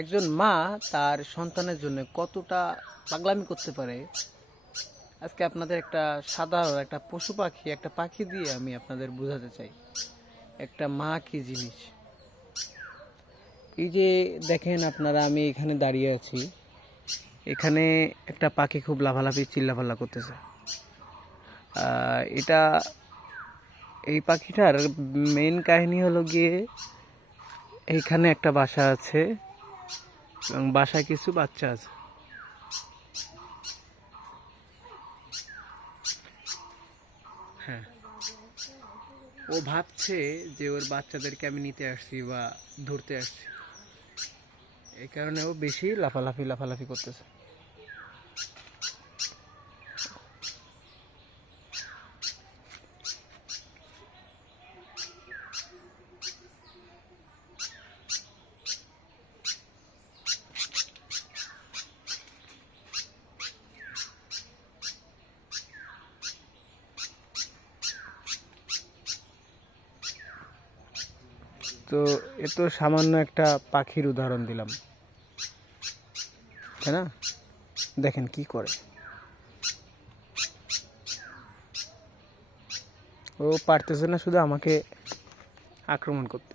একজন মা তার সন্তানের জন্য কতটা পাগলামি করতে পারে, আজকে আপনাদের একটা সাধারণ একটা পশু পাখি, একটা পাখি দিয়ে আমি আপনাদের বোঝাতে চাই একটা মা কি জিনিস। এই যে দেখেন আপনারা, আমি এখানে দাঁড়িয়ে আছি, এখানে একটা পাখি খুব লাফালাফি চিল্লাফাল্লা করতেছে। এটা এই পাখিটার মেন কাহিনী হলো গিয়ে, এইখানে একটা বাসা আছে এবং বাসায় কিছু বাচ্চা আছে। হ্যাঁ, ও ভাবছে যে ওর বাচ্চাদেরকে আমি নিতে আসছি বা ধরতে আসছি, এই কারণে ও বেশি লাফালাফি করতেছে। তো এ তো সামান্য একটা পাখির উদাহরণ দিলাম, তাই না? দেখেন কি করে ও, পারতেছে না শুধু আমাকে আক্রমণ করতে।